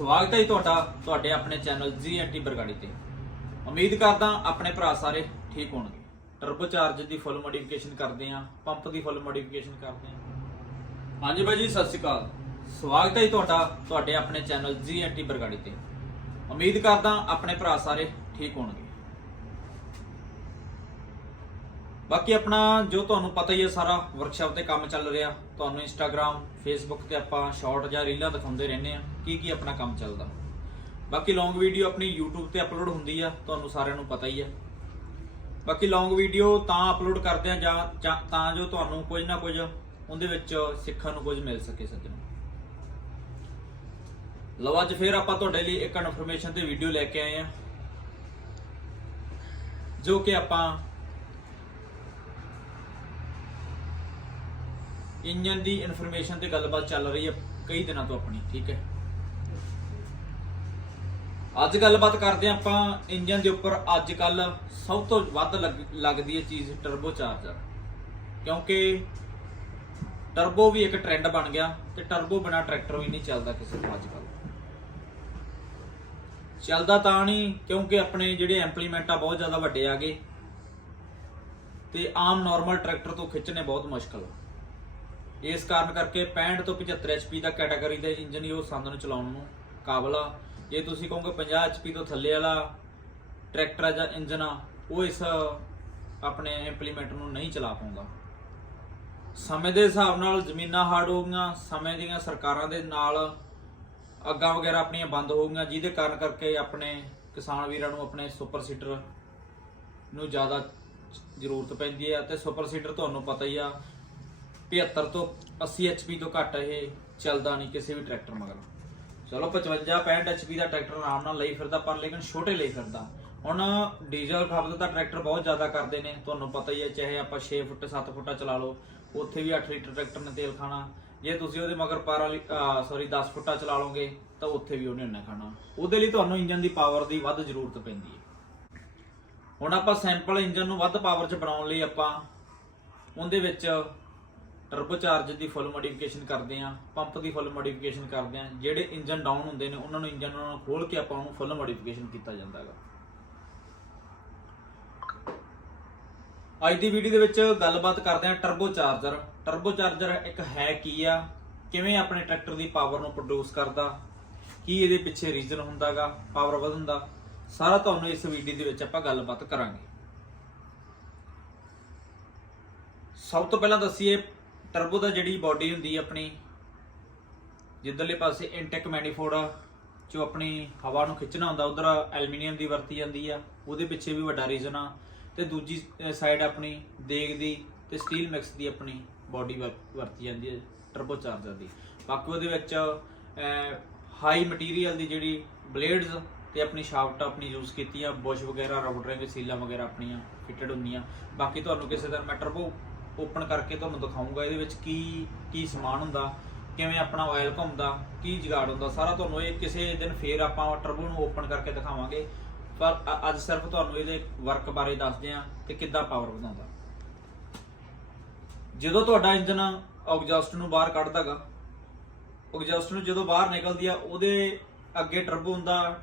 ਸਵਾਗਤ ਹੈ ਜੀ ਤੁਹਾਡਾ, ਤੁਹਾਡੇ ਆਪਣੇ ਚੈਨਲ ਜੀਐਨਟੀ ਬਰਗਾੜੀ ਤੇ। ਉਮੀਦ ਕਰਦਾ ਆਪਣੇ ਭਰਾ ਸਾਰੇ ਠੀਕ ਹੋਣਗੇ। ਟਰਬੋ ਚਾਰਜ ਦੀ ਫੁੱਲ ਮੋਡੀਫਿਕੇਸ਼ਨ ਕਰਦੇ ਆਂ ਪੰਪ ਦੀ ਫੁੱਲ ਮੋਡੀਫਿਕੇਸ਼ਨ ਕਰਦੇ ਆਂ ਹਾਂਜੀ ਬਾਈ ਜੀ, ਸਤਿ ਸ਼੍ਰੀ ਅਕਾਲ। ਸਵਾਗਤ ਹੈ ਜੀ ਤੁਹਾਡਾ, ਤੁਹਾਡੇ ਆਪਣੇ ਚੈਨਲ ਜੀਐਨਟੀ ਬਰਗਾੜੀ ਤੇ। ਉਮੀਦ ਕਰਦਾ ਆਪਣੇ ਭਰਾ ਸਾਰੇ ਠੀਕ ਹੋਣਗੇ। ਬਾਕੀ ਆਪਣਾ ਜੋ ਤੁਹਾਨੂੰ ਪਤਾ ਹੀ ਹੈ ਸਾਰਾ ਵਰਕਸ਼ਾਪ ਤੇ ਕੰਮ ਚੱਲ ਰਿਹਾ, ਤੁਹਾਨੂੰ ਇੰਸਟਾਗ੍ਰam ਫੇਸਬੁੱਕ ਤੇ ਆਪਾਂ ਸ਼ਾਰਟ ਜਾਂ ਰੀਲਾਂ ਦਿਖਾਉਂਦੇ ਰਹਿੰਦੇ ਆ ਕੀ ਕੀ ਆਪਣਾ ਕੰਮ ਚੱਲਦਾ। ਬਾਕੀ ਲੌਂਗ ਵੀਡੀਓ ਆਪਣੀ YouTube ਤੇ ਅਪਲੋਡ ਹੁੰਦੀ ਆ, ਤੁਹਾਨੂੰ ਸਾਰਿਆਂ ਨੂੰ ਪਤਾ ਹੀ ਆ। ਬਾਕੀ ਲੌਂਗ ਵੀਡੀਓ ਤਾਂ ਅਪਲੋਡ ਕਰਦੇ ਆ ਜਾਂ ਤਾਂ ਜੋ ਤੁਹਾਨੂੰ ਕੁਝ ਨਾ ਕੁਝ ਉਹਦੇ ਵਿੱਚ ਸਿੱਖਣ ਨੂੰ ਕੁਝ ਮਿਲ ਸਕੇ ਸੱਜਣੋ। ਲਓ ਅੱਜ ਫੇਰ ਆਪਾਂ ਤੁਹਾਡੇ ਲਈ ਇੱਕ ਇਨਫੋਰਮੇਸ਼ਨ ਤੇ ਵੀਡੀਓ ਲੈ ਕੇ ਆਏ ਆ, ਜੋ ਕਿ ਆਪਾਂ ਇੰਜਨ ਦੀ ਇਨਫੋਰਮੇਸ਼ਨ ਤੇ ਗੱਲਬਾਤ ਚੱਲ ਰਹੀ ਹੈ ਕਈ ਦਿਨਾਂ ਤੋਂ ਆਪਣੀ, ਠੀਕ ਹੈ। ਅੱਜ ਗੱਲਬਾਤ ਕਰਦੇ ਹਾਂ ਆਪਾਂ ਇੰਜਨ ਦੇ ਉੱਪਰ ਅੱਜ ਕੱਲ ਸਭ ਤੋਂ ਵੱਧ ਲੱਗ- ਲੱਗਦੀ ਹੈ ਚੀਜ਼ ਟਰਬੋ ਚਾਰਜਰ ਕਿਉਂਕਿ ਟਰਬੋ ਵੀ ਇੱਕ ਟ੍ਰੈਂਡ ਬਣ ਗਿਆ ਤੇ ਟਰਬੋ ਬਿਨਾ ਟਰੈਕਟਰ ਵੀ ਨਹੀਂ ਚੱਲਦਾ ਕਿਸੇ ਨੂੰ ਅੱਜ ਕੱਲ ਚੱਲਦਾ ਤਾਂ ਨਹੀਂ ਕਿਉਂਕਿ ਆਪਣੇ ਜਿਹੜੇ ਇੰਪਲੀਮੈਂਟ ਆ ਬਹੁਤ ਜ਼ਿਆਦਾ ਵੱਡੇ ਆ ਗਏ। ਤੇ ਆਮ ਨਾਰਮਲ ਟਰੈਕਟਰ ਤੋਂ ਖਿੱਚਣੇ ਬਹੁਤ ਮੁਸ਼ਕਲ ਆ। ਇਸ ਕਾਰਨ ਕਰਕੇ 65 ਤੋਂ 75 HP ਦਾ ਕੈਟਾਗਰੀ ਦੇ ਇੰਜਨ ਹੀ ਉਹ ਸੰਦ ਨੂੰ ਚਲਾਉਣ ਨੂੰ ਕਾਬਲ ਆ। ਜੇ ਤੁਸੀਂ ਕਹੋਗੇ 50 HP ਤੋਂ ਥੱਲੇ ਵਾਲਾ ਟਰੈਕਟਰ ਆ ਜਾਂ ਇੰਜਨ ਆ, ਉਹ ਇਸ ਆਪਣੇ ਇੰਪਲੀਮੈਂਟ ਨੂੰ ਨਹੀਂ ਚਲਾ ਪਾਉਂਦਾ। ਸਮੇਂ ਦੇ ਹਿਸਾਬ ਨਾਲ ਜ਼ਮੀਨਾਂ ਹਾਰਡ ਹੋ ਗਈਆਂ, ਸਮੇਂ ਦੀਆਂ ਸਰਕਾਰਾਂ ਦੇ ਨਾਲ ਅੱਗਾਂ ਵਗੈਰਾ ਆਪਣੀਆਂ ਬੰਦ ਹੋ ਗਈਆਂ, ਜਿਹਦੇ ਕਾਰਨ ਕਰਕੇ ਆਪਣੇ ਕਿਸਾਨ ਵੀਰਾਂ ਨੂੰ ਆਪਣੇ ਸੁਪਰ ਸੀਟਰ ਨੂੰ ਜ਼ਿਆਦਾ ਜ਼ਰੂਰਤ ਪੈਂਦੀ ਹੈ ਤੇ ਸੁਪਰ ਸੀਟਰ ਤੁਹਾਨੂੰ ਪਤਾ ਹੀ ਆ 75 ਤੋਂ 80 HP ਤੋਂ ਘੱਟ ਇਹ ਚੱਲਦਾ ਨਹੀਂ ਕਿਸੇ ਵੀ ਟਰੈਕਟਰ ਮਗਰ। ਚਲੋ 55 65 HP ਦਾ ਟਰੈਕਟਰ ਆਰਾਮ ਨਾਲ ਲਈ ਫਿਰਦਾ, ਪਰ ਲੇਕਿਨ ਛੋਟੇ ਲਈ ਫਿਰਦਾ। ਹੁਣ ਡੀਜ਼ਲ ਖਪਤ ਦਾ ਟਰੈਕਟਰ ਬਹੁਤ ਜ਼ਿਆਦਾ ਕਰਦੇ ਨੇ, ਤੁਹਾਨੂੰ ਪਤਾ ਹੀ ਹੈ, ਚਾਹੇ ਆਪਾਂ 6 ਫੁੱਟ 7 ਫੁੱਟਾ ਚਲਾ ਲਓ, ਉੱਥੇ ਵੀ 8 ਲੀਟਰ ਟਰੈਕਟਰ ਨੇ ਤੇਲ ਖਾਣਾ। ਜੇ ਤੁਸੀਂ ਉਹਦੇ ਮਗਰ 12 ਸੌਰੀ 10 ਫੁੱਟਾ ਚਲਾ ਲਓਗੇ, ਤਾਂ ਉੱਥੇ ਵੀ ਉਹਨੇ ਉਨਾ ਖਾਣਾ। ਉਹਦੇ ਲਈ ਤੁਹਾਨੂੰ ਇੰਜਨ ਦੀ ਪਾਵਰ ਦੀ ਵੱਧ ਜ਼ਰੂਰਤ ਪੈਂਦੀ ਹੈ। ਹੁਣ ਆਪਾਂ ਸੈਂਪਲ ਇੰਜਨ ਨੂੰ ਵੱਧ ਪਾਵਰ 'ਚ ਬਣਾਉਣ ਲਈ ਆਪਾਂ ਉਹਦੇ ਵਿੱਚ ਟਰਬੋ ਚਾਰਜ ਦੀ ਫੁੱਲ ਮੋਡੀਫਿਕੇਸ਼ਨ ਕਰਦੇ ਆਂ ਪੰਪ ਦੀ ਫੁੱਲ ਮੋਡੀਫਿਕੇਸ਼ਨ ਕਰਦੇ ਆਂ ਜਿਹੜੇ ਇੰਜਨ ਡਾਊਨ ਹੁੰਦੇ ਨੇ, ਉਹਨਾਂ ਨੂੰ ਇੰਜਨ ਨੂੰ ਖੋਲ ਕੇ ਆਪਾਂ ਉਹਨੂੰ ਫੁੱਲ ਮੋਡੀਫਿਕੇਸ਼ਨ ਕੀਤਾ ਜਾਂਦਾ ਹੈਗਾ। ਅੱਜ ਦੀ ਵੀਡੀਓ ਦੇ ਵਿੱਚ ਗੱਲਬਾਤ ਕਰਦੇ ਆਂ ਟਰਬੋ ਚਾਰਜਰ ਟਰਬੋ ਚਾਰਜਰ ਇੱਕ ਹੈ ਕੀ ਆ? ਕਿਵੇਂ ਆਪਣੇ ਟਰੈਕਟਰ ਦੀ ਪਾਵਰ ਨੂੰ ਪ੍ਰੋਡਿਊਸ ਕਰਦਾ? ਕੀ ਇਹਦੇ ਪਿੱਛੇ ਰੀਜ਼ਨ ਹੁੰਦਾਗਾ ਪਾਵਰ ਵਧਣ ਦਾ ਸਾਰਾ ਤੁਹਾਨੂੰ ਇਸ ਵੀਡੀਓ ਦੇ ਵਿੱਚ ਆਪਾਂ ਗੱਲਬਾਤ ਕਰਾਂਗੇ। ਸਭ ਤੋਂ ਪਹਿਲਾਂ ਦੱਸੀਏ ਟਰਬੋ ਦਾ ਜਿਹੜੀ ਬਾਡੀ ਹੁੰਦੀ ਆਪਣੀ, ਜਿੱਧਰਲੇ ਪਾਸੇ ਇਨਟੈਕ ਮੈਨੀਫੋਲਡ ਜੋ ਆਪਣੀ ਹਵਾ ਨੂੰ ਖਿੱਚਣਾ ਹੁੰਦਾ, ਉਧਰ ਐਲੂਮੀਨੀਅਮ ਦੀ ਵਰਤੀ ਜਾਂਦੀ ਆ, ਉਹਦੇ ਪਿੱਛੇ ਵੀ ਵੱਡਾ ਰੀਜ਼ਨ ਆ। ਤੇ ਦੂਜੀ ਸਾਈਡ ਆਪਣੀ ਦੇਗ ਦੀ ਤੇ ਸਟੀਲ ਮਿਕਸ ਦੀ ਆਪਣੀ ਬਾਡੀ ਵਰਤੀ ਜਾਂਦੀ ਹੈ ਟਰਬੋ ਚਾਰਜਰ ਦੀ। ਬਾਕੀ ਉਹਦੇ ਵਿੱਚ ਹਾਈ ਮਟੀਰੀਅਲ ਦੀ ਜਿਹੜੀ ਬਲੇਡਸ ਤੇ ਆਪਣੀ ਸ਼ਾਫਟ ਆਪਣੀ ਯੂਜ਼ ਕੀਤੀ ਆ, ਬੁਸ਼ ਵਗੈਰਾ ਰਬੜ ਸੀਲਾਂ ਵਗੈਰਾ ਆਪਣੀਆਂ ਫਿਟਡ ਹੁੰਦੀਆਂ। ਬਾਕੀ ਤੁਹਾਨੂੰ ਕਿਸੇ ਦਿਨ ਮੈਂ ਟਰਬੋ ਓਪਨ ਕਰਕੇ ਤੁਹਾਨੂੰ ਦਿਖਾਉਂਗਾ ਇਹਦੇ ਵਿੱਚ ਕੀ ਕੀ ਸਮਾਨ ਹੁੰਦਾ, ਕਿਵੇਂ ਆਪਣਾ ਆਇਲ ਘੁੰਮਦਾ, ਕੀ ਜਗਾੜ ਹੁੰਦਾ, ਸਾਰਾ ਤੁਹਾਨੂੰ ਇਹ ਕਿਸੇ ਦਿਨ ਫੇਰ ਆਪਾਂ ਟਰਬੋ ਨੂੰ ਓਪਨ ਕਰਕੇ ਦਿਖਾਵਾਂਗੇ। ਪਰ ਅੱਜ ਸਿਰਫ ਤੁਹਾਨੂੰ ਇਹਦੇ ਵਰਕ ਬਾਰੇ ਦੱਸਦੇ ਆ ਤੇ ਕਿੱਦਾਂ ਪਾਵਰ ਵਧਾਉਂਦਾ। ਜਦੋਂ ਤੁਹਾਡਾ ਇੰਜਨ ਐਗਜ਼ੌਸਟ ਨੂੰ ਬਾਹਰ ਕੱਢਦਾਗਾ ਐਗਜ਼ੌਸਟ ਨੂੰ ਜਦੋਂ ਬਾਹਰ ਨਿਕਲਦੀ ਆ, ਉਹਦੇ ਅੱਗੇ ਟਰਬੋ ਹੁੰਦਾ,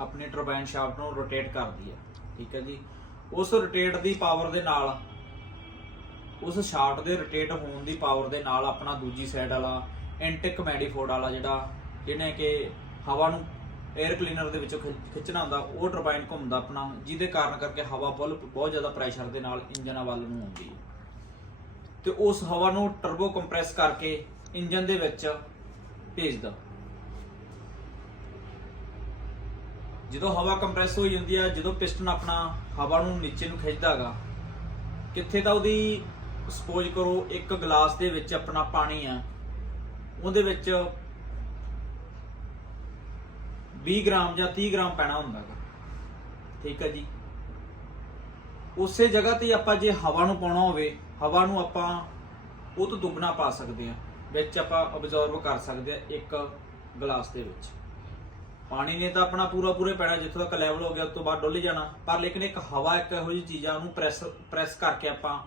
ਆਪਣੇ ਟਰਬਾਈਨ ਸ਼ਾਫਟ ਨੂੰ ਰੋਟੇਟ ਕਰਦੀ ਆ, ਠੀਕ ਹੈ ਜੀ। ਉਸ ਰੋਟੇਟ ਦੀ ਪਾਵਰ ਦੇ ਨਾਲ ਉਸ ਸ਼ਾਟ ਦੇ ਰੋਟੇਟ ਹੋਣ ਦੀ ਪਾਵਰ ਦੇ ਨਾਲ ਆਪਣਾ ਦੂਜੀ ਸਾਈਡ ਵਾਲਾ ਐਂਟਿਕ ਮੈਡੀਫੋਰਡ ਵਾਲਾ ਜਿਹੜਾ, ਜਿਹਨੇ ਕਿ ਹਵਾ ਨੂੰ 에ਅਰ ਕਲੀਨਰ ਦੇ ਵਿੱਚੋਂ ਖਿ- ਖਿੱਚਣਾ ਹੁੰਦਾ, ਉਹ ਟਰਬਾਈਨ ਘੁੰਮਦਾ ਆਪਣਾ, ਜਿਹਦੇ ਕਾਰਨ ਕਰਕੇ ਹਵਾ ਬਹੁਤ ਬਹੁਤ ਜ਼ਿਆਦਾ ਪ੍ਰੈਸ਼ਰ ਦੇ ਨਾਲ ਇੰਜਨਾਂ ਵੱਲ ਨੂੰ ਆਉਂਦੀ ਹੈ। ਤੇ ਉਸ ਹਵਾ ਨੂੰ ਟਰਬੋ ਕੰਪਰੈਸ ਕਰਕੇ ਇੰਜਨ ਦੇ ਵਿੱਚ ਭੇਜਦਾ। ਜਦੋਂ ਹਵਾ ਕੰਪਰੈਸ ਹੋ ਜਾਂਦੀ ਆ, ਜਦੋਂ ਪਿਸਟਨ ਆਪਣਾ ਹਵਾ ਨੂੰ ਨੀਚੇ ਨੂੰ ਖਿੱਚਦਾਗਾ ਕਿੱਥੇ ਤਾਂ ਉਹਦੀ ਸਪੋਜ਼ ਕਰੋ ਇੱਕ ਗਲਾਸ ਦੇ ਵਿੱਚ ਆਪਣਾ ਪਾਣੀ ਆ, ਉਹਦੇ ਵਿੱਚ 20 ਗ੍ਰਾਮ ਜਾਂ 30 ਗ੍ਰਾਮ ਪੈਣਾ ਹੁੰਦਾ ਗਾ। ਠੀਕ ਹੈ ਜੀ। ਉਸੇ ਜਗ੍ਹਾ ਤੇ ਆਪਾਂ ਜੇ ਹਵਾ ਨੂੰ ਪਾਉਣਾ ਹੋਵੇ, ਹਵਾ ਨੂੰ ਆਪਾਂ ਉਹ ਤੋਂ ਦੁੱਗਣਾ ਪਾ ਸਕਦੇ ਆ। ਵਿੱਚ ਆਪਾਂ ਅਬਜ਼ੌਰਬ ਕਰ ਸਕਦੇ ਆ ਇੱਕ ਗਲਾਸ ਦੇ ਵਿੱਚ। ਪਾਣੀ ਨੇ ਤਾਂ ਆਪਣਾ ਪੂਰਾ ਪੂਰੇ ਪੈਣਾ, ਜਿੱਥੋਂ ਤੱਕ ਲੈਵਲ ਹੋ ਗਿਆ, ਉਸ ਤੋਂ ਬਾਅਦ ਡੁੱਲ ਜਾਣਾ। ਪਰ ਲੇਕਿਨ ਇੱਕ ਹਵਾ ਇੱਕ ਇਹੋ ਜਿਹੀ ਚੀਜ਼ ਆ ਉਹਨੂੰ ਪ੍ਰੈਸ ਪ੍ਰੈਸ ਕਰਕੇ ਆਪਾਂ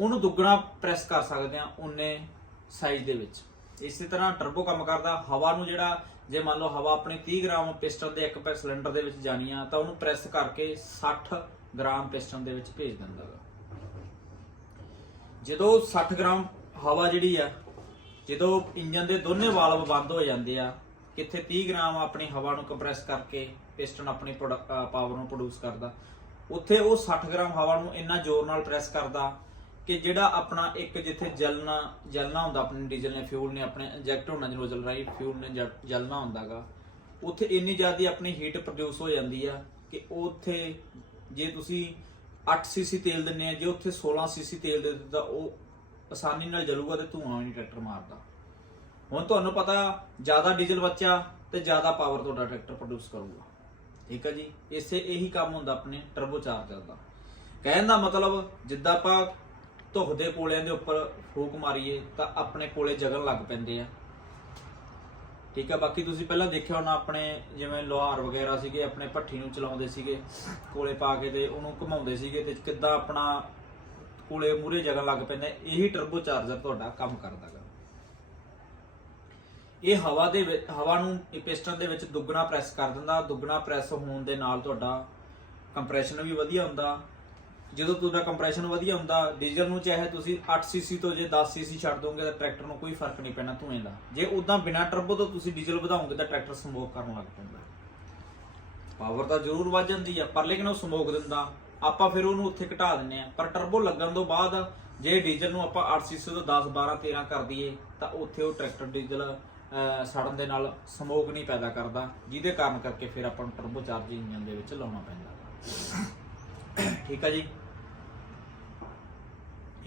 ਉਹਨੂੰ ਦੁੱਗਣਾ ਪ੍ਰੈਸ ਕਰ ਸਕਦੇ ਆ ਉਹਨੇ ਸਾਈਜ਼ ਦੇ ਵਿੱਚ। ਇਸੇ ਤਰ੍ਹਾਂ ਟਰਬੋ ਕੰਮ ਕਰਦਾ, ਹਵਾ ਨੂੰ ਜਿਹੜਾ, ਜੇ ਮੰਨ ਲਓ ਹਵਾ ਆਪਣੀ 30 ਗ੍ਰਾਮ ਪਿਸਟਨ ਦੇ ਇੱਕ ਪੈ ਸਿਲੰਡਰ ਦੇ ਵਿੱਚ ਜਾਣੀ ਆ, ਤਾਂ ਉਹਨੂੰ ਪ੍ਰੈਸ ਕਰਕੇ 60 ਗ੍ਰਾਮ ਪਿਸਟਨ ਦੇ ਵਿੱਚ ਭੇਜ ਦਿੰਦਾ ਗਾ। ਜਦੋਂ 60 ਗ੍ਰਾਮ ਹਵਾ ਜਿਹੜੀ ਆ, ਜਦੋਂ ਇੰਜਨ ਦੇ ਦੋਨੇ ਵਾਲਵ ਬੰਦ ਹੋ ਜਾਂਦੇ ਆ, ਕਿੱਥੇ 30 ਗ੍ਰਾਮ ਆਪਣੀ ਹਵਾ ਨੂੰ ਕੰਪਰੈਸ ਕਰਕੇ ਪਿਸਟਨ ਆਪਣੀ ਪਾਵਰ ਨੂੰ ਪ੍ਰੋਡਿਊਸ ਕਰਦਾ, ਉੱਥੇ ਉਹ 60 ਗ੍ਰਾਮ ਹਵਾ ਨੂੰ ਇੰਨਾ ਜ਼ੋਰ ਨਾਲ ਪ੍ਰੈਸ ਕਰਦਾ ਕਿ ਜਿਹੜਾ ਆਪਣਾ ਇੱਕ ਜਿੱਥੇ ਜਲਣਾ ਜਲਣਾ ਹੁੰਦਾ ਆਪਣੇ ਡੀਜ਼ਲ ਨੇ ਫਿਊਲ ਨੇ, ਆਪਣੇ ਇੰਜੈਕਟ ਹੋਣਾ ਨੋਜ਼ਲ ਰਾਹੀਂ ਫਿਊਲ ਨੇ ਜਲ- ਜਲਣਾ ਹੁੰਦਾਗਾ, ਉੱਥੇ ਇੰਨੀ ਜ਼ਿਆਦਾ ਆਪਣੀ ਹੀਟ ਪ੍ਰੋਡਿਊਸ ਹੋ ਜਾਂਦੀ ਆ ਕਿ ਉੱਥੇ ਜੇ ਤੁਸੀਂ 8 ਸੀਸੀ ਤੇਲ ਦਿੰਨੇ ਆ, ਜੇ ਉੱਥੇ 16 ਸੀਸੀ ਤੇਲ ਦੇ ਦਿੱਤਾ, ਉਹ ਆਸਾਨੀ ਨਾਲ ਜਲੂਗਾ ਤੇ ਧੂਆਂ ਨਹੀਂ ਟਰੈਕਟਰ ਮਾਰਦਾ। ਹੁਣ ਤੁਹਾਨੂੰ ਪਤਾ, ਜ਼ਿਆਦਾ ਡੀਜ਼ਲ ਬਚਿਆ ਤੇ ਜ਼ਿਆਦਾ ਪਾਵਰ ਤੁਹਾਡਾ ਟਰੈਕਟਰ ਪ੍ਰੋਡਿਊਸ ਕਰੂਗਾ। ਠੀਕ ਹੈ ਜੀ? ਇਸੇ ਇਹੀ ਕੰਮ ਹੁੰਦਾ ਆਪਣੇ ਟਰਬੋ ਚਾਰਜਰ ਦਾ। ਕਹਿਣ ਦਾ ਮਤਲਬ, ਜਿੱਦਾਂ ਆਪਾਂ ਧੁੱਖ ਦੇ ਕੋਲਿਆਂ ਦੇ ਉੱਪਰ ਫੂਕ ਮਾਰੀਏ ਤਾਂ ਆਪਣੇ ਕੋਲੇ ਜਗਣ ਲੱਗ ਪੈਂਦੇ ਆ। ਠੀਕ ਆ, ਬਾਕੀ ਤੁਸੀਂ ਪਹਿਲਾਂ ਦੇਖਿਆ ਹੋਣਾ ਆਪਣੇ ਜਿਵੇਂ ਲੋਹਾਰ ਵਗੈਰਾ ਸੀਗੇ, ਆਪਣੇ ਭੱਠੀ ਨੂੰ ਚਲਾਉਂਦੇ ਸੀਗੇ, ਕੋਲੇ ਪਾ ਕੇ ਤੇ ਉਹਨੂੰ ਘੁਮਾਉਂਦੇ ਸੀਗੇ ਤੇ ਕਿੱਦਾਂ ਆਪਣਾ ਕੋਲੇ ਮੂਰੇ ਜਗਣ ਲੱਗ ਪੈਂਦਾ, ਇਹੀ ਟਰਬੋ ਚਾਰਜਰ ਤੁਹਾਡਾ ਕੰਮ ਕਰਦਾ ਗਾ। ਇਹ ਹਵਾ ਦੇ ਹਵਾ ਨੂੰ ਇਹ ਪਿਸਟਨ ਦੇ ਵਿੱਚ ਦੁੱਗਣਾ ਪ੍ਰੈਸ ਕਰ ਦਿੰਦਾ, ਦੁੱਗਣਾ ਪ੍ਰੈਸ ਹੋਣ ਦੇ ਨਾਲ ਤੁਹਾਡਾ ਕੰਪਰੈਸ਼ਨ ਵੀ ਵਧੀਆ ਹੁੰਦਾ ਜਦੋਂ ਤੁਹਾਡਾ ਕੰਪਰੈਸ਼ਨ ਵਧੀਆ ਹੁੰਦਾ ਡੀਜ਼ਲ ਨੂੰ ਚਾਹੇ ਤੁਸੀਂ 8 ਸੀਸੀ ਤੋਂ ਜੇ 10 ਸੀਸੀ ਛੱਡ ਦੋਗੇ ਤਾਂ ਟਰੈਕਟਰ ਨੂੰ ਕੋਈ ਫ਼ਰਕ ਨਹੀਂ ਪੈਣਾ ਧੂਏ ਦਾ। ਜੇ ਉਦਾਂ ਬਿਨਾ ਟਰਬੋ ਤੋਂ ਤੁਸੀਂ ਡੀਜ਼ਲ ਵਧਾਓਗੇ ਤਾਂ ਟਰੈਕਟਰ ਸਮੋਕ ਕਰਨ ਲੱਗ ਪੈਂਦਾ। ਪਾਵਰ ਤਾਂ ਜ਼ਰੂਰ ਵੱਧ ਜਾਂਦੀ ਆ, ਪਰ ਲੇਕਿਨ ਉਹ ਸਮੋਕ ਦਿੰਦਾ। ਆਪਾਂ ਫਿਰ ਉਹਨੂੰ ਉੱਥੇ ਘਟਾ ਦਿੰਨੇ ਆ ਪਰ ਟਰਬੋ ਲੱਗਣ ਤੋਂ ਬਾਅਦ ਜੇ ਡੀਜ਼ਲ ਨੂੰ ਆਪਾਂ 8 ਸੀਸੀ ਤੋਂ 10 12 13 ਕਰ ਦਈਏ, ਤਾਂ ਉੱਥੇ ਉਹ ਟਰੈਕਟਰ ਡੀਜ਼ਲ ਸੜਨ ਦੇ ਨਾਲ ਸਮੋਕ ਨਹੀਂ ਪੈਦਾ ਕਰਦਾ, ਜਿਹਦੇ ਕਾਰਨ ਕਰਕੇ ਫਿਰ ਆਪਾਂ ਨੂੰ ਟਰਬੋ ਚਾਰਜ ਇੰਜਨ ਦੇ ਵਿੱਚ ਲਾਉਣਾ ਪੈਂਦਾ। ਠੀਕ ਆ ਜੀ?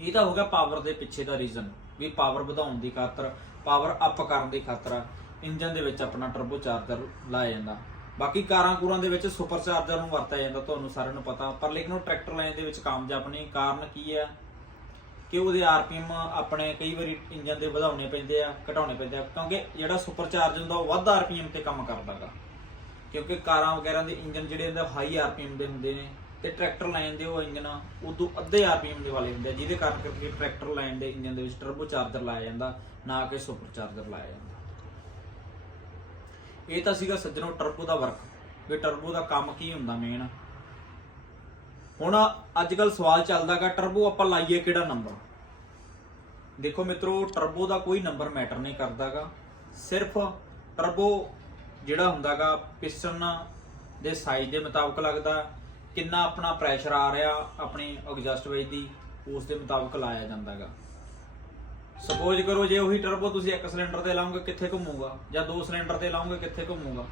ਇਹ ਤਾਂ ਹੋ ਗਿਆ ਪਾਵਰ ਦੇ ਪਿੱਛੇ ਦਾ ਰੀਜ਼ਨ ਵੀ ਪਾਵਰ ਵਧਾਉਣ ਦੀ ਖਾਤਰ ਪਾਵਰ ਅਪ ਕਰਨ ਦੀ ਖਾਤਰ ਇੰਜਨ ਦੇ ਵਿੱਚ ਆਪਣਾ ਟਰਬੋ ਚਾਰਜਰ ਲਾਇਆ ਜਾਂਦਾ। ਬਾਕੀ ਕਾਰਾਂ ਕੂਰਾਂ ਦੇ ਵਿੱਚ ਸੁਪਰ ਚਾਰਜਰ ਨੂੰ ਵਰਤਿਆ ਜਾਂਦਾ, ਤੁਹਾਨੂੰ ਸਾਰਿਆਂ ਨੂੰ ਪਤਾ। ਪਰ ਲੇਕਿਨ ਉਹ ਟਰੈਕਟਰ ਲਾਈਨ ਦੇ ਵਿੱਚ ਕਾਮਯਾਬ ਨਹੀਂ। ਕਾਰਨ ਕੀ ਹੈ ਕਿ ਉਹਦੇ ਆਰਪੀਐਮ ਆਪਣੇ ਕਈ ਵਾਰੀ ਇੰਜਨ ਦੇ ਵਧਾਉਣੇ ਪੈਂਦੇ ਆ, ਘਟਾਉਣੇ ਪੈਂਦੇ ਆ। ਕਿਉਂਕਿ ਜਿਹੜਾ ਸੁਪਰ ਚਾਰਜ ਹੁੰਦਾ, ਉਹ ਵੱਧ ਆਰਪੀਐਮ ਤੇ ਕੰਮ ਕਰਦਾਗਾ। ਕਿਉਂਕਿ ਕਾਰਾਂ ਵਗੈਰਾ ਦੇ ਇੰਜਨ ਜਿਹੜੇ ਹੁੰਦੇ ਹਾਈ ਆਰਪੀਐਮ ਦੇ ਹੁੰਦੇ ਨੇ। ਤੇ ਟਰੈਕਟਰ ਲਾਈਨ ਦੇ ਉਹ ਇੰਜਨ ਉਦੋਂ ਅੱਧੇ ਆਰਪੀਐਮ ਦੇ ਵਾਲੇ ਹੁੰਦੇ ਆ, ਜਿਹਦੇ ਕਾਰਨ ਕਰਕੇ ਟਰੈਕਟਰ ਲਾਈਨ ਦੇ ਇੰਜਨ ਦੇ ਵਿੱਚ ਟਰਬੋ ਚਾਰਜਰ ਲਾਇਆ ਜਾਂਦਾ, ਨਾ ਕਿ ਸੁਪਰ ਚਾਰਜਰ ਲਾਇਆ ਜਾਂਦਾ। ਇਹ ਤਾਂ ਸੀਗਾ ਸੱਜਣੋ ਟਰਬੋ ਦਾ ਵਰਕ ਵੀ ਟਰਬੋ ਦਾ ਕੰਮ ਕੀ ਹੁੰਦਾ ਮੇਨ ਹੁਣ ਅੱਜ ਕੱਲ ਸਵਾਲ ਚੱਲਦਾਗਾ ਟਰਬੋ ਆਪਾਂ ਲਾਈਏ ਕਿਹੜਾ ਨੰਬਰ ਦੇਖੋ ਮਿੱਤਰੋ ਟਰਬੋ ਦਾ ਕੋਈ ਨੰਬਰ ਮੈਟਰ ਨਹੀਂ ਕਰਦਾਗਾ ਸਿਰਫ ਟਰਬੋ ਜਿਹੜਾ ਹੁੰਦਾਗਾ ਪਿਸਟਨ ਦੇ ਸਾਈਜ਼ ਦੇ ਮੁਤਾਬਕ ਲੱਗਦਾ ਕਿੰਨਾ ਆਪਣਾ ਪ੍ਰੈਸ਼ਰ ਆ ਰਿਹਾ ਆਪਣੀ ਐਗਜ਼ਾਸਟ ਵੇਜ ਦੀ, ਉਸ ਦੇ ਮੁਤਾਬਕ ਲਾਇਆ ਜਾਂਦਾਗਾ। ਸਪੋਜ਼ ਕਰੋ ਜੇ ਉਹੀ ਟਰਬੋ ਤੁਸੀਂ ਇੱਕ ਸਿਲੰਡਰ ਤੇ ਲਾਉਂਗੇ ਕਿੱਥੇ ਘੁੰਮੂਗਾ? ਜਾਂ ਦੋ ਸਿਲੰਡਰ ਤੇ ਲਾਉਂਗੇ ਕਿੱਥੇ ਘੁੰਮੂਗਾ?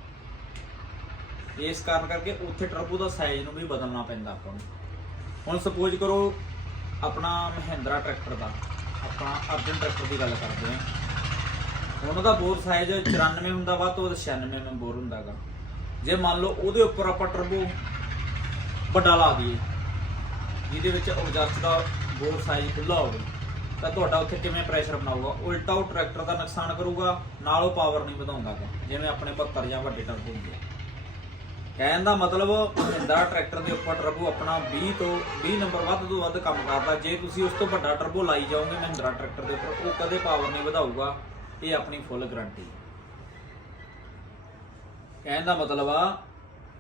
ਇਸ ਕਾਰਨ ਕਰਕੇ ਉੱਥੇ ਟਰਬੋ ਦਾ ਸਾਈਜ਼ ਨੂੰ ਵੀ ਬਦਲਣਾ ਪੈਂਦਾ ਆਪਾਂ ਨੂੰ। ਹੁਣ ਸਪੋਜ਼ ਕਰੋ ਆਪਣਾ ਮਹਿੰਦਰਾ ਟਰੈਕਟਰ ਦਾ ਆਪਣਾ ਅਰਜਨ ਟਰੈਕਟਰ ਦੀ ਗੱਲ ਕਰਦੇ ਹਾਂ। ਹੁਣ ਉਹਦਾ ਬੋਰ ਸਾਈਜ਼ 94 ਹੁੰਦਾ ਵਾ ਤੋਂ 96 ਮੈਂ ਬੋਰ ਹੁੰਦਾਗਾ। ਜੇ ਮੰਨ ਲਓ ਉਹਦੇ ਉੱਪਰ ਆਪਾਂ ਟਰਬੋ ਵੱਡਾ ਲਾ ਦਈਏ। ਜਿਹਦੇ ਵਿੱਚ ਐਗਜ਼ਾਸਟ ਦਾ ਬੋਰ ਸਾਈਜ਼ ਖੁੱਲਾ ਹੋਵੇ, ਤਾਂ ਤੁਹਾਡਾ ਉੱਥੇ ਕਿਵੇਂ ਪ੍ਰੈਸ਼ਰ ਬਣਾਊਗਾ? ਉਲਟਾ ਉਹ ਟਰੈਕਟਰ ਦਾ ਨੁਕਸਾਨ ਕਰੂਗਾ, ਨਾਲ ਉਹ ਪਾਵਰ ਨਹੀਂ ਵਧਾਉਂਦਾ ਜਿਵੇਂ ਆਪਣੇ 72 ਜਾਂ ਵੱਡੇ ਟਰਬੋ ਹੁੰਦੇ ਆ। ਕਹਿਣ ਦਾ ਮਤਲਬ, ਮਹਿੰਦਰਾ ਟਰੈਕਟਰ ਦੇ ਉੱਪਰ ਟਰਬੋ ਆਪਣਾ 20 ਤੋਂ 20 ਨੰਬਰ ਵੱਧ ਤੋਂ ਵੱਧ ਕੰਮ ਕਰਦਾ। ਜੇ ਤੁਸੀਂ ਉਸ ਤੋਂ ਵੱਡਾ ਟਰਬੋ ਲਾਈ ਜਾਓਗੇ ਮਹਿੰਦਰਾ ਟਰੈਕਟਰ ਦੇ ਉੱਪਰ, ਉਹ ਕਦੇ ਪਾਵਰ ਨਹੀਂ ਵਧਾਊਗਾ, ਇਹ ਆਪਣੀ ਫੁੱਲ ਗਾਰੰਟੀ ਕਹਿਣ ਦਾ ਮਤਲਬ ਆ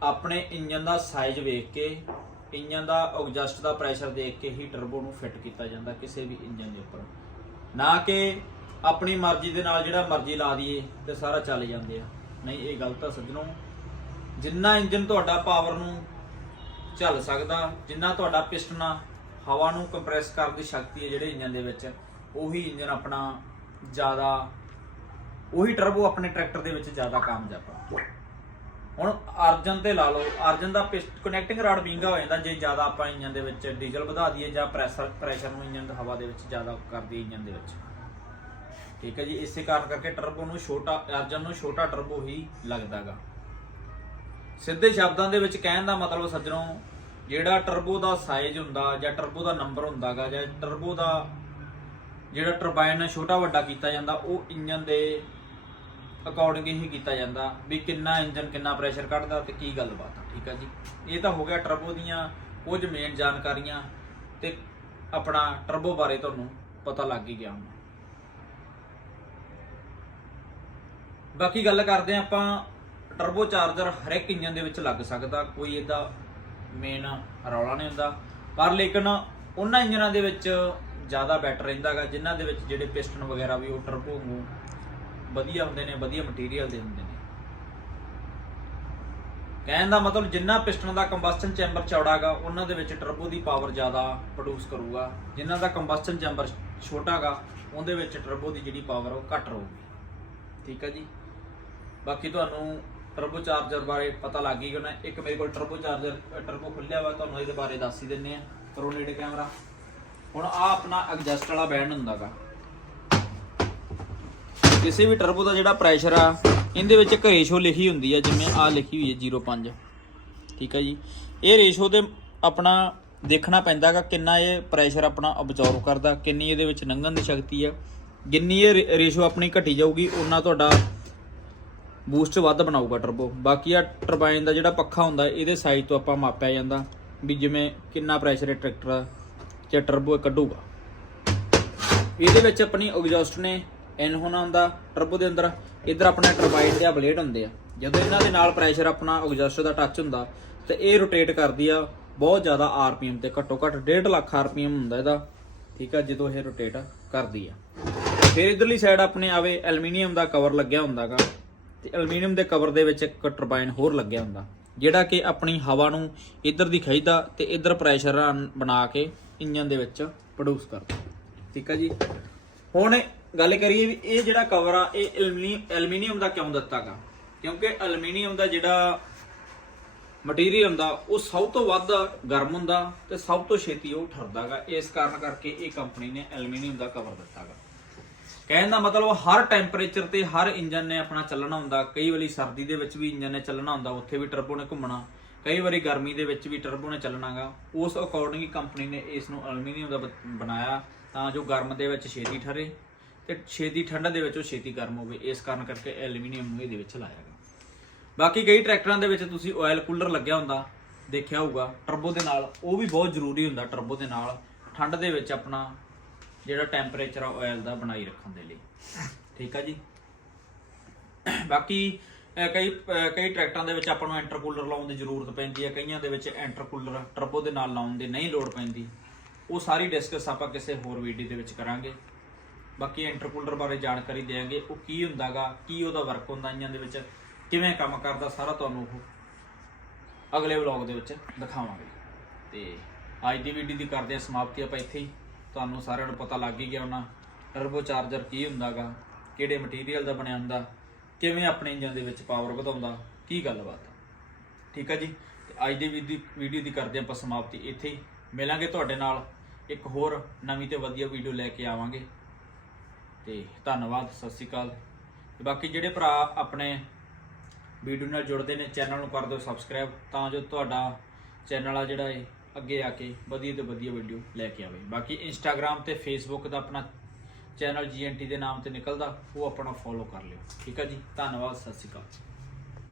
ਆਪਣੇ ਇੰਜਨ ਦਾ ਸਾਈਜ਼ ਵੇਖ ਕੇ ਇੰਜਨ ਦਾ ਐਗਜ਼ਾਸਟ ਦਾ ਪ੍ਰੈਸ਼ਰ ਦੇਖ ਕੇ ਹੀ ਟਰਬੋ ਨੂੰ ਫਿੱਟ ਕੀਤਾ ਜਾਂਦਾ ਕਿਸੇ ਵੀ ਇੰਜਨ ਦੇ ਉੱਪਰ। ਨਾ ਕਿ ਆਪਣੀ ਮਰਜ਼ੀ ਦੇ ਨਾਲ ਜਿਹੜਾ ਮਰਜ਼ੀ ਲਾ ਦਈਏ ਤੇ ਸਾਰਾ ਚੱਲ ਜਾਂਦੇ ਆ। ਨਹੀਂ, ਇਹ ਗਲਤ ਆ ਸੱਜਣੋ, ਜਿੰਨਾ ਇੰਜਨ ਤੁਹਾਡਾ ਪਾਵਰ ਨੂੰ ਝੱਲ ਸਕਦਾ, ਜਿੰਨਾ ਤੁਹਾਡਾ ਪਿਸਟਨਾ ਹਵਾ ਨੂੰ ਕੰਪਰੈਸ ਕਰਨ ਦੀ ਸ਼ਕਤੀ ਹੈ ਜਿਹੜੇ ਇੰਜਨ ਦੇ ਵਿੱਚ, ਉਹੀ ਇੰਜਨ ਆਪਣਾ ਜ਼ਿਆਦਾ, ਉਹੀ ਟਰਬੋ ਆਪਣੇ ਟਰੈਕਟਰ ਦੇ ਵਿੱਚ ਜ਼ਿਆਦਾ ਕਾਮਯਾਬ ਆ। ਹੁਣ ਅਰਜਨ ਤੇ ਲਾ ਲਓ, ਅਰਜਨ ਦਾ ਕਨੈਕਟਿੰਗ ਰਾਡ ਵਿੰਗਾ ਹੋ ਜਾਂਦਾ, ਜੇ ਜ਼ਿਆਦਾ ਆਪਾਂ ਇੰਜਨ ਦੇ ਵਿੱਚ ਡੀਜ਼ਲ ਵਧਾ ਦਈਏ ਜਾਂ ਪ੍ਰੈਸ਼ਰ ਪ੍ਰੈਸ਼ਰ ਨੂੰ ਇੰਜਨ ਹਵਾ ਦੇ ਵਿੱਚ ਜ਼ਿਆਦਾ ਕਰ ਦਈਏ ਇੰਜਨ ਦੇ ਵਿੱਚ। ਠੀਕ ਹੈ ਜੀ, ਇਸੇ ਕਾਰਨ ਕਰਕੇ ਟਰਬੋ ਨੂੰ ਛੋਟਾ, ਅਰਜਨ ਨੂੰ ਛੋਟਾ ਟਰਬੋ ਹੀ ਲੱਗਦਾਗਾ ਸਿੱਧੇ ਸ਼ਬਦਾਂ ਦੇ ਵਿੱਚ ਕਹਿਣ ਦਾ ਮਤਲਬ ਸੱਜਣੋ, ਜਿਹੜਾ ਟਰਬੋ ਦਾ ਸਾਈਜ਼ ਹੁੰਦਾ ਜਾਂ ਟਰਬੋ ਦਾ ਨੰਬਰ ਹੁੰਦਾਗਾ ਜਾਂ ਟਰਬੋ ਦਾ ਜਿਹੜਾ ਟਰਬਾਈਨ ਛੋਟਾ ਵੱਡਾ ਕੀਤਾ ਜਾਂਦਾ, ਉਹ ਇੰਜਨ ਦੇ ਅਕੋਰਡਿੰਗ ਹੀ ਕੀਤਾ ਜਾਂਦਾ ਵੀ ਕਿੰਨਾ ਇੰਜਨ ਕਿੰਨਾ ਪ੍ਰੈਸ਼ਰ ਕੱਢਦਾ ਤੇ ਕੀ ਗੱਲਬਾਤ ਆ, ਠੀਕ ਆ ਜੀ? ਇਹ ਤਾਂ ਹੋ ਗਿਆ ਟਰਬੋ ਦੀਆਂ ਕੁਝ ਮੇਨ ਜਾਣਕਾਰੀਆਂ ਤੇ ਆਪਣਾ ਟਰਬੋ ਬਾਰੇ ਤੁਹਾਨੂੰ ਪਤਾ ਲੱਗ ਹੀ ਗਿਆ ਹੋਣਾ। ਬਾਕੀ ਗੱਲ ਕਰਦੇ ਹਾਂ ਆਪਾਂ ਟਰਬੋ ਚਾਰਜਰ ਹਰ ਇੱਕ ਇੰਜਨ ਦੇ ਵਿੱਚ ਲੱਗ ਸਕਦਾ, ਕੋਈ ਇਹਦਾ ਮੇਨ ਰੌਲਾ ਨਹੀਂ ਹੁੰਦਾ। ਪਰ ਲੇਕਿਨ ਉਹਨਾਂ ਇੰਜਨਾਂ ਦੇ ਵਿੱਚ ਜ਼ਿਆਦਾ ਬੈਟਰ ਰਹਿੰਦਾਗਾ ਜਿਨ੍ਹਾਂ ਦੇ ਵਿੱਚ ਜਿਹੜੇ ਪਿਸਟਨ ਵਗੈਰਾ ਵੀ ਉਹ ਟਰਬੋ ਨੂੰ ਵਧੀਆ ਹੁੰਦੇ ਨੇ, ਵਧੀਆ ਮਟੀਰੀਅਲ ਦੇ ਹੁੰਦੇ ਨੇ। ਕਹਿਣ ਦਾ ਮਤਲਬ ਜਿੰਨਾ ਪਿਸਟਨ ਦਾ ਕੰਬਸਟਨ ਚੈਂਬਰ ਚੌੜਾਗਾ, ਉਹਨਾਂ ਦੇ ਵਿੱਚ ਟਰਬੋ ਦੀ ਪਾਵਰ ਜ਼ਿਆਦਾ ਪ੍ਰੋਡਿਊਸ ਕਰੂਗਾ। ਜਿਨ੍ਹਾਂ ਦਾ ਕੰਬਸਟਨ ਚੈਂਬਰ ਛੋਟਾਗਾ, ਉਹਦੇ ਵਿੱਚ ਟਰਬੋ ਦੀ ਜਿਹੜੀ ਪਾਵਰ ਉਹ ਘੱਟ ਰਹੂਗੀ। ਠੀਕ ਹੈ ਜੀ? ਬਾਕੀ ਤੁਹਾਨੂੰ ਟਰਬੋ ਚਾਰਜਰ ਬਾਰੇ ਪਤਾ ਲੱਗ ਗਈ ਗਿਆ ਇੱਕ ਮੇਰੇ ਕੋਲ ਟਰਬੋ ਚਾਰਜਰ ਟਰਬੋ ਖੁੱਲਿਆ ਵਾ, ਤੁਹਾਨੂੰ ਇਹਦੇ ਬਾਰੇ ਦੱਸ ਹੀ ਦਿੰਨੇ ਆ। ਕਰੋ ਨੇੜੇ ਕੈਮਰਾ। ਹੁਣ ਆ ਆਪਣਾ ਐਡਜਸਟ ਵਾਲਾ ਬੈਂਡ ਹੁੰਦਾਗਾ। ਕਿਸੇ ਵੀ ਟਰਬੋ ਦਾ ਜਿਹੜਾ ਪ੍ਰੈਸ਼ਰ ਆ, ਇਹਦੇ ਵਿੱਚ ਇੱਕ ਰੇਸ਼ੋ ਲਿਖੀ ਹੁੰਦੀ ਆ, ਜਿਵੇਂ ਆ ਲਿਖੀ ਹੋਈ ਹੈ 0.5 ਠੀਕ ਆ ਜੀ? ਇਹ ਰੇਸ਼ੋ ਦੇ ਆਪਣਾ ਦੇਖਣਾ ਪੈਂਦਾਗਾ ਕਿੰਨਾ ਇਹ ਪ੍ਰੈਸ਼ਰ ਆਪਣਾ ਅਬਜ਼ੌਰਵ ਕਰਦਾ, ਕਿੰਨੀ ਇਹਦੇ ਵਿੱਚ ਲੰਘਣ ਦੀ ਸ਼ਕਤੀ ਆ। ਜਿੰਨੀ ਇਹ ਰੇਸ਼ੋ ਆਪਣੀ ਘਟੀ ਜਾਊਗੀ ਉਨਾ ਤੁਹਾਡਾ ਬੂਸਟ ਵੱਧ ਬਣਾਊਗਾ ਟਰਬੋ ਬਾਕੀ ਆ ਟਰਬਾਈਨ ਦਾ ਜਿਹੜਾ ਪੱਖਾ ਹੁੰਦਾ, ਇਹਦੇ ਸਾਈਜ਼ ਤੋਂ ਆਪਾਂ ਮਾਪਿਆ ਜਾਂਦਾ, ਵੀ ਜਿਵੇਂ ਕਿੰਨਾ ਪ੍ਰੈਸ਼ਰ ਹੈ ਟਰੈਕਟਰ ਜਾਂ ਟਰਬੋ ਕੱਢੂਗਾ। ਇਹਦੇ ਵਿੱਚ ਆਪਣੀ ਐਗਜ਼ੌਸਟ ਨੇ ਇਨ ਹੋਣਾ ਹੁੰਦਾ ਟਰਬੋ ਦੇ ਅੰਦਰ। ਇਧਰ ਆਪਣਾ ਟਰਬਾਈਨ ਦੇ ਆ ਬਲੇਡ ਹੁੰਦੇ ਆ। ਜਦੋਂ ਇਹਨਾਂ ਦੇ ਨਾਲ ਪ੍ਰੈਸ਼ਰ ਆਪਣਾ ਐਗਜ਼ੌਸਟ ਦਾ ਟੱਚ ਹੁੰਦਾ, ਤੇ ਇਹ ਰੋਟੇਟ ਕਰਦੀ ਆ, ਬਹੁਤ ਜ਼ਿਆਦਾ ਆਰਪੀਐਮ ਤੇ ਘੱਟੋ ਘੱਟ 1.5 ਲੱਖ ਆਰਪੀਐਮ ਹੁੰਦਾ ਇਹਦਾ। ਠੀਕ ਆ, ਜਦੋਂ ਇਹ ਰੋਟੇਟ ਕਰਦੀ ਆ। ਫਿਰ ਇਧਰਲੀ ਸਾਈਡ ਆਪਣੇ ਆਵੇ ਐਲੂਮੀਨੀਅਮ ਦਾ ਕਵਰ ਲੱਗਿਆ ਹੁੰਦਾਗਾ। ਤੇ ਐਲੂਮੀਨੀਅਮ ਦੇ ਕਵਰ ਦੇ ਵਿੱਚ ਇੱਕ ਟਰਬਾਈਨ ਹੋਰ ਲੱਗਿਆ ਹੁੰਦਾ, ਜਿਹੜਾ ਕਿ ਆਪਣੀ ਹਵਾ ਨੂੰ ਇੱਧਰ ਦੀ ਖਿੱਚਦਾ ਤੇ ਇੱਧਰ ਪ੍ਰੈਸ਼ਰ ਬਣਾ ਕੇ ਇੰਜਨ ਦੇ ਵਿੱਚ ਪ੍ਰੋਡਿਊਸ ਕਰਦਾ। ਠੀਕ ਆ ਜੀ। ਹੁਣ ਗੱਲ ਕਰੀਏ ਵੀ ਇਹ ਜਿਹੜਾ ਕਵਰ ਆ, ਇਹ ਐਲੂਮੀਨੀਅਮ ਐਲੂਮੀਨੀਅਮ ਦਾ ਕਿਉਂ ਦਿੱਤਾਗਾ? ਕਿਉਂਕਿ ਐਲੂਮੀਨੀਅਮ ਦਾ ਜਿਹੜਾ ਮਟੀਰੀਅਲ ਹੁੰਦਾ, ਉਹ ਸਭ ਤੋਂ ਵੱਧ ਗਰਮ ਹੁੰਦਾ ਤੇ ਸਭ ਤੋਂ ਛੇਤੀ ਉਹ ਠਰਦਾਗਾ। ਇਸ ਕਾਰਨ ਕਰਕੇ ਇਹ ਕੰਪਨੀ ਨੇ ਐਲੂਮੀਨੀਅਮ ਦਾ ਕਵਰ ਦਿੱਤਾਗਾ। ਕਹਿਣ ਦਾ ਮਤਲਬ ਹਰ ਟੈਂਪਰੇਚਰ ਤੇ ਹਰ ਇੰਜਨ ਨੇ ਆਪਣਾ ਚੱਲਣਾ ਹੁੰਦਾ। ਕਈ ਵਾਰੀ ਸਰਦੀ ਦੇ ਵਿੱਚ ਵੀ ਇੰਜਨ ਨੇ ਚੱਲਣਾ ਹੁੰਦਾ, ਉੱਥੇ ਵੀ ਟਰਬੋ ਨੇ ਘੁੰਮਣਾ। ਕਈ ਵਾਰੀ ਗਰਮੀ ਦੇ ਵਿੱਚ ਵੀ ਟਰਬੋ ਨੇ ਚੱਲਣਾਗਾ। ਉਸ ਅਕੋਰਡਿੰਗ ਕੰਪਨੀ ਨੇ ਇਸ ਨੂੰ ਐਲੂਮੀਨੀਅਮ ਦਾ ਬਣਾਇਆ ਤਾਂ ਜੋ ਗਰਮ ਦੇ ਵਿੱਚ ਛੇਤੀ ਠਰੇ। ਤੇ ਛੇਤੀ ਠੰਡਾ ਦੇ ਵਿੱਚ ਉਹ ਛੇਤੀ ਗਰਮ ਹੋਵੇ, ਇਸ ਕਾਰਨ ਕਰਕੇ ਐਲੂਮੀਨੀਅਮ ਨੂੰ ਇਹਦੇ ਵਿੱਚ ਲਾਇਆ ਗਿਆ। ਬਾਕੀ ਕਈ ਟਰੈਕਟਰਾਂ ਦੇ ਵਿੱਚ ਤੁਸੀਂ ਆਇਲ ਕੂਲਰ ਲੱਗਿਆ ਹੁੰਦਾ, ਦੇਖਿਆ ਹੋਊਗਾ ਟਰਬੋ ਦੇ ਨਾਲ, ਉਹ ਵੀ ਬਹੁਤ ਜ਼ਰੂਰੀ ਹੁੰਦਾ ਟਰਬੋ ਦੇ ਨਾਲ, ਠੰਡ ਦੇ ਵਿੱਚ ਆਪਣਾ ਜਿਹੜਾ ਟੈਂਪਰੇਚਰ ਆ ਆਇਲ ਦਾ ਬਣਾਈ ਰੱਖਣ ਦੇ ਲਈ। ਠੀਕ ਆ ਜੀ? ਬਾਕੀ ਕਈ ਕਈ ਟਰੈਕਟਰਾਂ ਦੇ ਵਿੱਚ ਆਪਾਂ ਨੂੰ ਇੰਟਰਕੂਲਰ ਲਾਉਣ ਦੀ ਜ਼ਰੂਰਤ ਪੈਂਦੀ ਹੈ ਕਈਆਂ ਦੇ ਵਿੱਚ ਇੰਟਰਕੂਲਰ ਟਰਬੋ ਦੇ ਨਾਲ ਲਾਉਣ ਦੀ ਨਹੀਂ ਲੋੜ ਪੈਂਦੀ। ਉਹ ਸਾਰੀ ਡਿਸਕਸ ਆਪਾਂ ਕਿਸੇ ਹੋਰ ਵੀਡੀਓ ਦੇ ਵਿੱਚ ਕਰਾਂਗੇ। ਬਾਕੀ ਇੰਟਰਕੂਲਰ ਬਾਰੇ ਜਾਣਕਾਰੀ ਦੇਵਾਂਗੇ ਉਹ ਕੀ ਹੁੰਦਾਗਾ, ਕੀ ਉਹਦਾ ਵਰਕ ਹੁੰਦਾ ਇਹਨਾਂ ਦੇ ਵਿੱਚ ਕਿਵੇਂ ਕੰਮ ਕਰਦਾ, ਸਾਰਾ ਤੁਹਾਨੂੰ ਉਹ ਅਗਲੇ ਵਲੌਗ ਦੇ ਵਿੱਚ ਦਿਖਾਵਾਂਗੇ। ਤੇ ਅੱਜ ਦੀ ਵੀਡੀਓ ਦੀ ਕਰਦੇ ਹਾਂ ਸਮਾਪਤੀ, ਆਪਾਂ ਇੱਥੇ ਹੀ। ਤੁਹਾਨੂੰ ਸਾਰਿਆਂ ਨੂੰ ਪਤਾ ਲੱਗ ਹੀ ਗਿਆ ਹੋਣਾ ਟਰਬੋ ਚਾਰਜਰ ਕੀ ਹੁੰਦਾਗਾ, ਕਿਹੜੇ ਮਟੀਰੀਅਲ ਦਾ ਬਣਿਆ ਹੁੰਦਾ, ਕਿਵੇਂ ਆਪਣੇ ਇੰਜਨ ਦੇ ਵਿੱਚ ਪਾਵਰ ਵਧਾਉਂਦਾ, ਕੀ ਗੱਲਬਾਤ ਠੀਕ ਆ ਜੀ? ਤੇ ਅੱਜ ਦੀ ਵੀਡੀਓ ਦੀ ਕਰਦੇ ਹਾਂ ਆਪਾਂ ਸਮਾਪਤੀ, ਇੱਥੇ ਹੀ। ਮਿਲਾਂਗੇ ਤੁਹਾਡੇ ਨਾਲ ਇੱਕ ਹੋਰ ਨਵੀਂ ਤੇ ਵਧੀਆ ਵੀਡੀਓ ਲੈ ਕੇ ਆਵਾਂਗੇ। ਤੇ ਧੰਨਵਾਦ, ਸਤਿ ਸ਼੍ਰੀ ਅਕਾਲ। ਤੇ ਬਾਕੀ ਜਿਹੜੇ ਭਰਾ ਆਪਣੇ ਵੀਡੀਓ ਨਾਲ ਜੁੜਦੇ ਨੇ, ਚੈਨਲ ਨੂੰ ਕਰ ਦਿਓ ਸਬਸਕ੍ਰਾਈਬ, ਤਾਂ ਜੋ ਤੁਹਾਡਾ ਚੈਨਲ ਆ ਜਿਹੜਾ ਹੈ ਅੱਗੇ ਆ ਕੇ ਵਧੀਆ ਤੋਂ ਵਧੀਆ ਵੀਡੀਓ ਲੈ ਕੇ ਆਵੇ। ਬਾਕੀ ਇੰਸਟਾਗ੍ਰam ਤੇ ਫੇਸਬੁੱਕ ਦਾ ਆਪਣਾ ਚੈਨਲ ਜੀਐਨਟੀ ਦੇ ਨਾਮ ਤੇ ਨਿਕਲਦਾ, ਉਹ ਆਪਣਾ ਫੋਲੋ ਕਰ ਲਿਓ। ਠੀਕ ਆ ਜੀ? ਧੰਨਵਾਦ, ਸਤਿ ਸ਼੍ਰੀ ਅਕਾਲ।